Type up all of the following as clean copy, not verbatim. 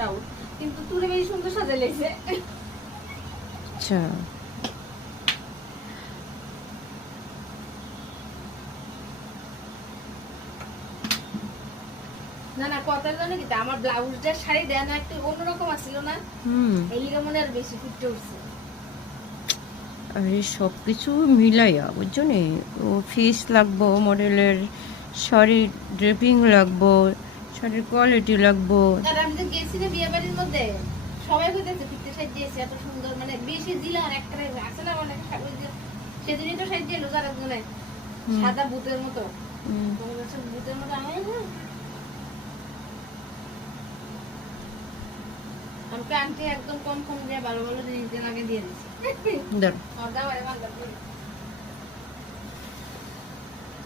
Doubt, কিন্তু তুলে বেশি সুন্দর সাজা লেগেছে। আচ্ছা না না কথা জানো কি, আমার ব্লাউজটা শাড়ি দেয় না একটু অন্যরকম আসছিল না, এই লিগা মনে আর বেশি ফুটে উঠছে। আরে সব কিছু মিলাইয়া বুঝছো নি, ও ফিস লাগবো, মডেলের শাড়ির ড্রেপিং লাগবো, শাড়ির কোয়ালিটি লাগবো। আর আমি তো গেছি না বিয়ে বাড়ির মধ্যে, সবাই কইতেছে ফিতে সাজিয়েছে এত সুন্দর, মানে বেশি জিলার একটা আছে না মানে সেদিনই তো সাজিয়েলো যারা মানে সাদা ভূতের মতো, তোমার কাছে ভূতের মতো আমি না। আমাকে আন্টি একদম কম কম দিয়ে ভালো ভালো জিনিস দিয়ে আগে দিয়ে দিচ্ছে। ধরো অর্ধা বারে বাংলা করি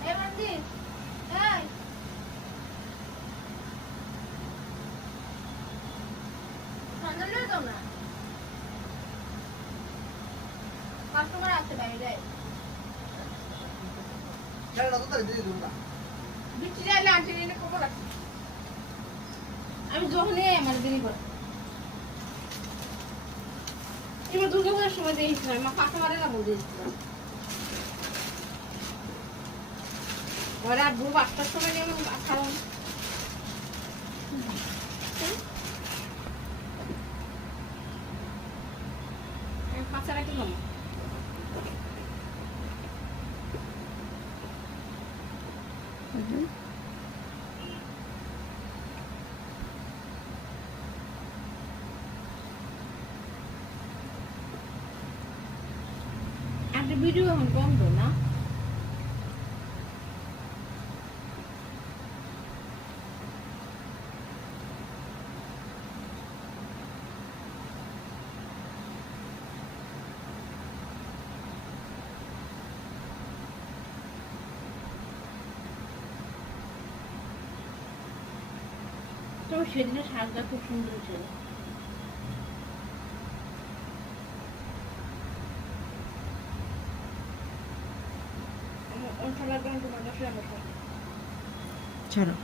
এ মান্টি এই ঠান্ডা লয়ে যাও না, কাস্টমার আসছে বাইরে বিচ্ছি যাইলে আন্টি এনে খবর আছে। আমি যখনই আমার দিনই করে এবার দুর্গাপূজার সময় দিয়েছিলাম, মা ফাঁকা মারে না বলে দিয়েছিলাম। ঘরে আর ভোর 5টার সময় যেমন খাওয়ান কাঁচা রাখি মামা। একটা ভিডিও এখন বন্ধ না, তবে সেদিনের শাকটা খুব সুন্দর ছিল। আমার অন্য সবার তোমার কাছে আমার চলো